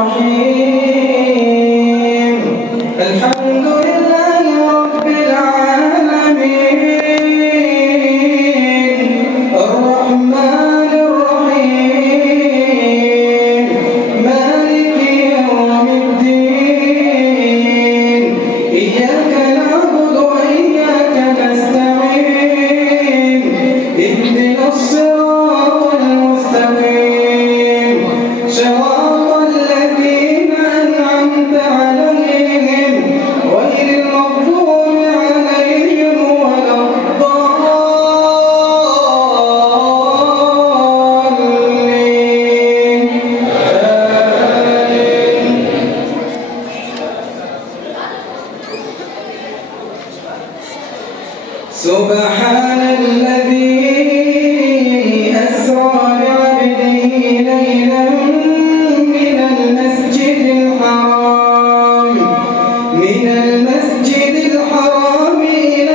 الرحيم الحمد لله رب العالمين الرحمن الرحيم مالك يوم الدين إياك نعبد وإياك نستعين اهدنا الصراط المستقيم صراط الذين أنعمت عليهم غير المغضوب عليهم ولا الضالين آمين. سبحان الذي أسرى بعبده ليلا من المسجد الحرام إلى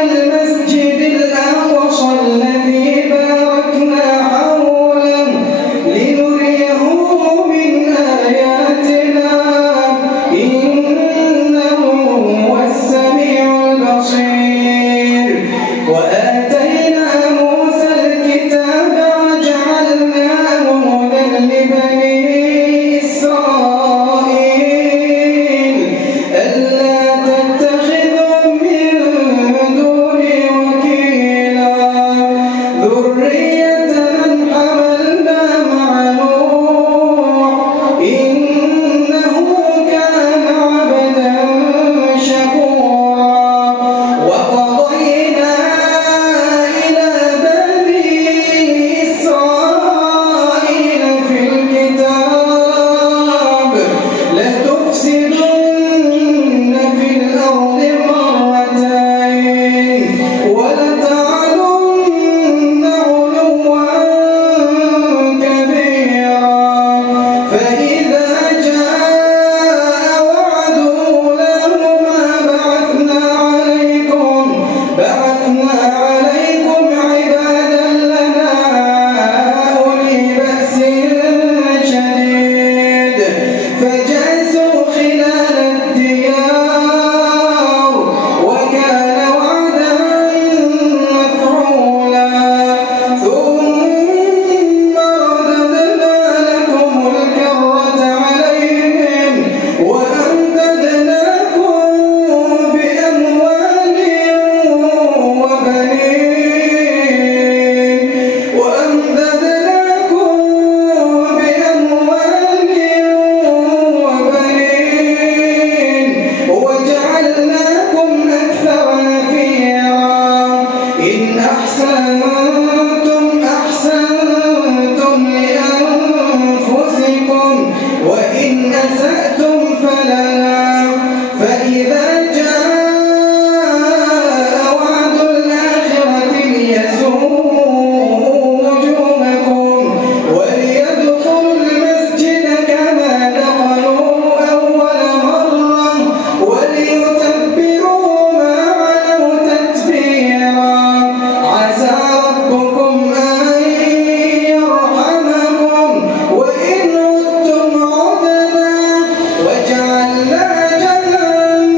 المسجد الأقصى الذي باركنا حوله لنريه من آياتنا إنه هو السميع البصير. وآتينا موسى الكتاب وجعلناه هدى لبني إسرائيل ألا تتخذوا من دوني وكيلا ذرية من حملنا مع نوح إنه كان عبدا شكورا. وقضينا إلى بني إسرائيل في الكتاب لتفسدن في الأرض مرتين ولتعلن علوا كبيرا. فإذا جاء وعد أولاهما بعثنا عليكم عبادا لنا أولي بأس شديد فجاسوا خلال الديار وكان وعدا مفعولا. ثم رددنا لكم الكرة عليهم وأمددناكم بأموال وبنين وجعلناكم أكثر نفيرا. إن أحسنتم لأنفسكم وإن أسأتم فلها. فإذا جاء وعد الآخرة ليسوءوا وجوهكم وليدخلوا المسجد كما دخلوه أول مرة وليتبروا ما علوا تتبيرا. عسى ربكم أن يرحمكم وإن عدتم عدنا وجعلنا جهنم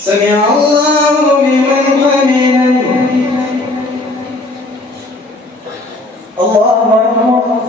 سمع الله لمن حمده. الله أكبر.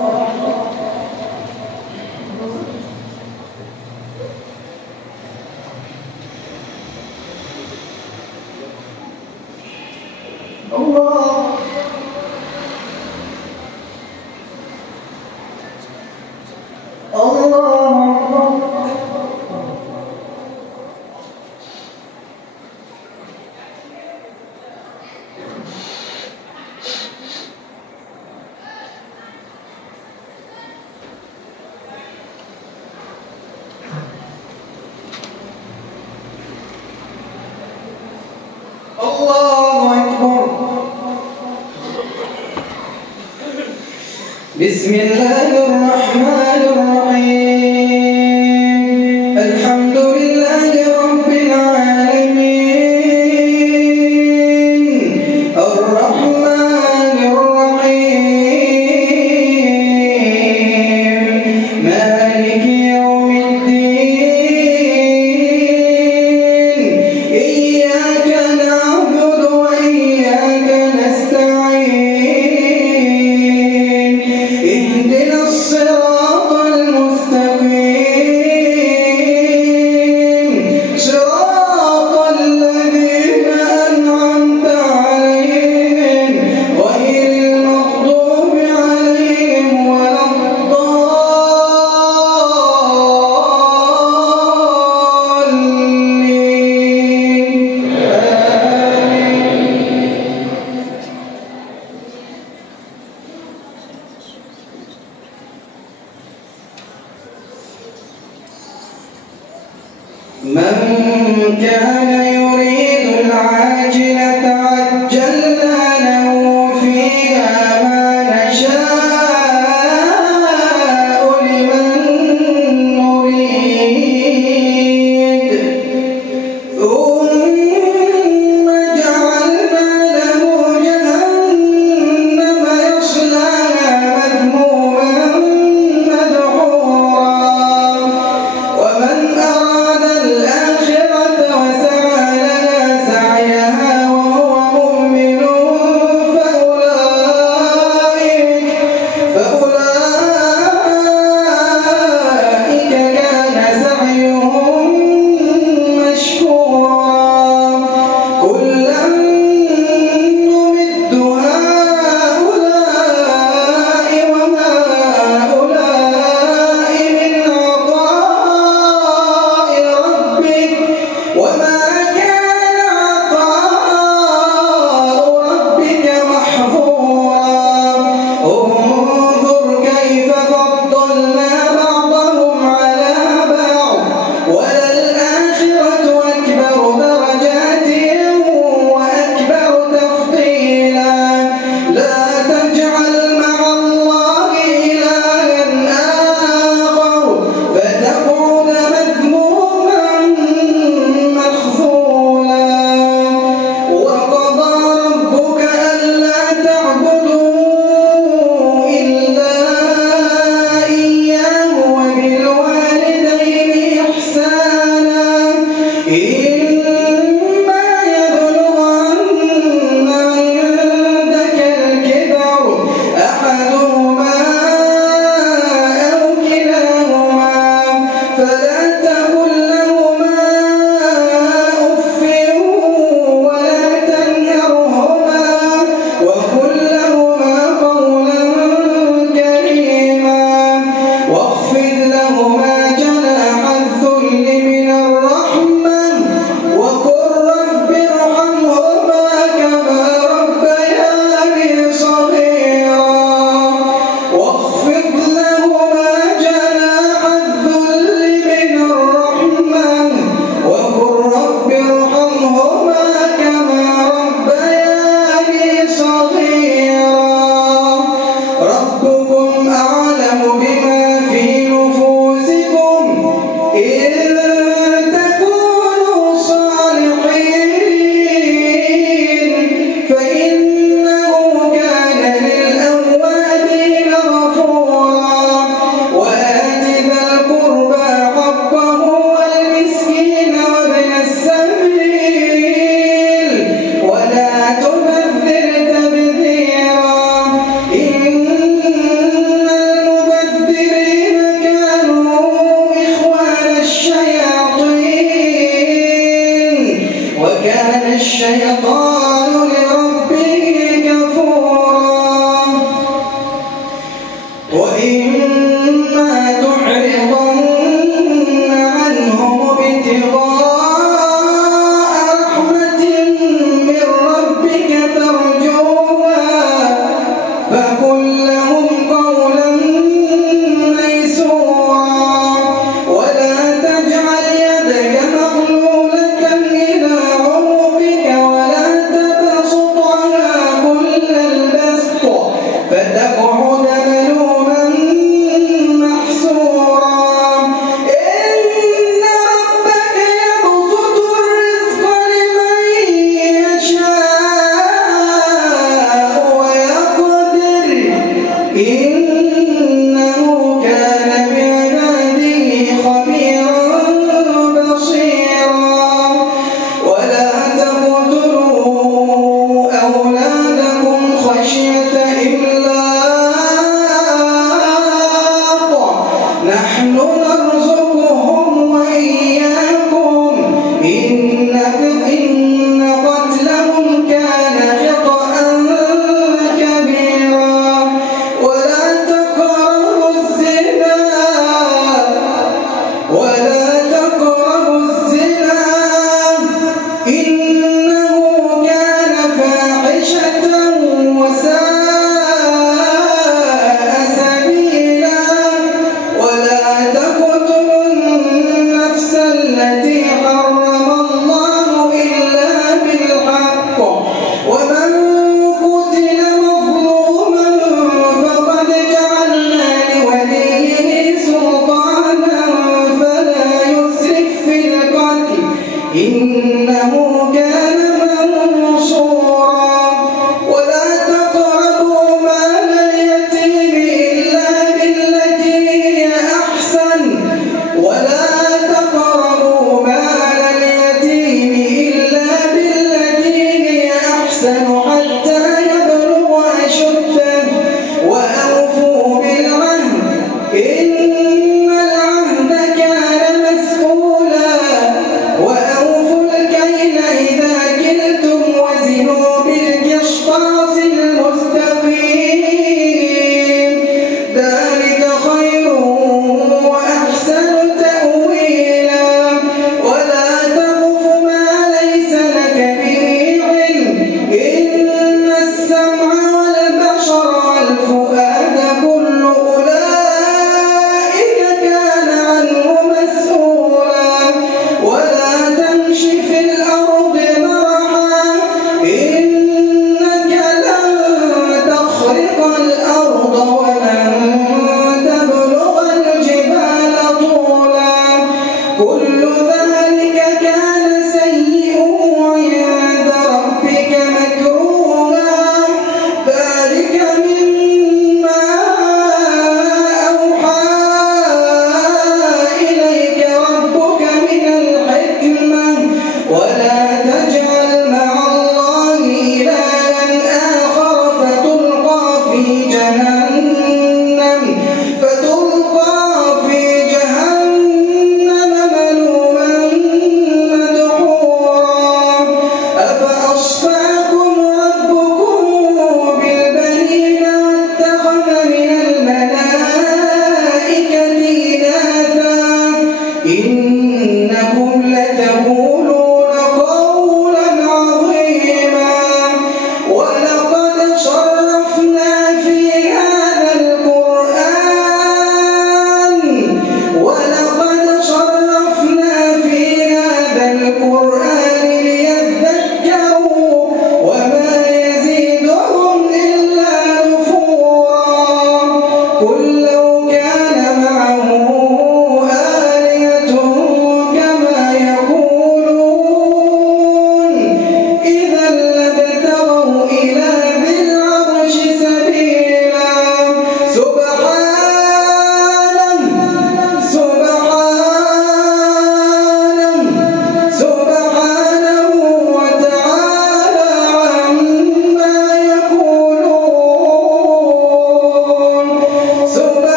الله أكبر. بسم الله الرحمن الرحيم. الحمد لله رب العالمين الرحمن الرحيم مالك يوم الدين إياك نعبد وإياك نستعين اهدنا الصراط المستقيم صراط الذين أنعمت عليهم غير المغضوب عليهم ولا الضالين. من كان يريد العاجلة عجلنا له فيها ما نشاء لمن نريد ثم جعلنا له جهنم يصلاها مذموما مدحورا ومن أراد الآخرة وسعى لها سعيها وهو وإما تعرضن عنهم ابتغاء رحمة من ربك ترجوها فقل لهم قولا ميسورا ولا تجعل يدك مغلولة إلى عنقك ولا تبسطها كل البسط فتقعد ملوما محسورا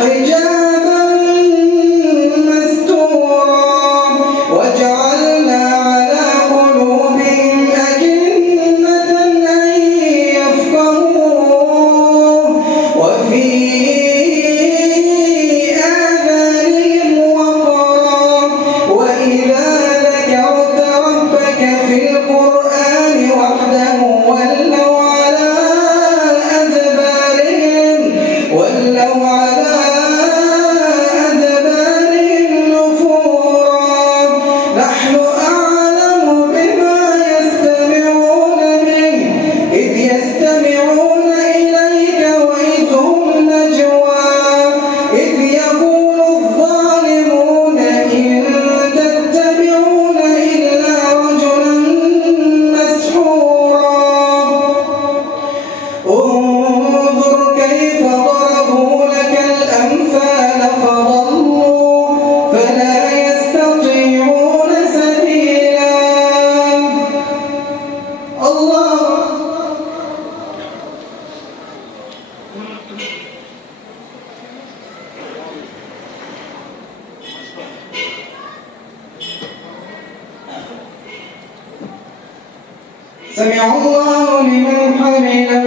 حجابا مستورا وجعلنا على قلوبهم أكنة أن يفقهوه وفي آذانهم وقرا وإذا ذكرت ربك في القرآن وحده ولوا على أدبارهم نفورا نحن أعلم بما يستمعون به إذ يستمعون إليك وإذ هم نجوى إذ يقول الظالمون إن تتبعون إلا رجلا مسحورا انظر كيف ضربوا لك الأمثال فضلوا فلا يستطيعون سبيلا. الله سمع الله لمن حمده.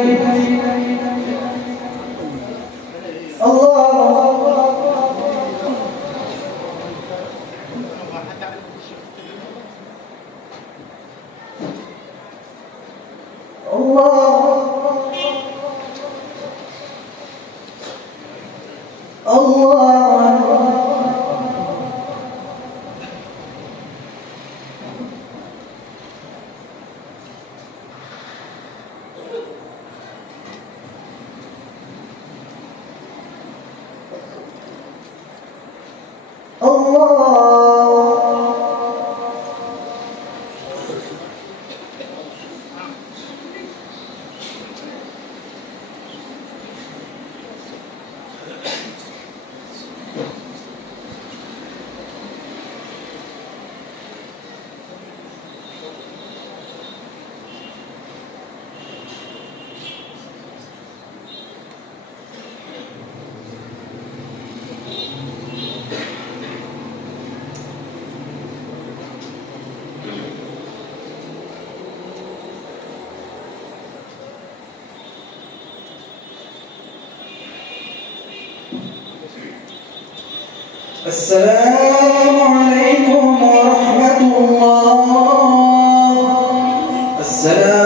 السلام عليكم ورحمة الله. السلام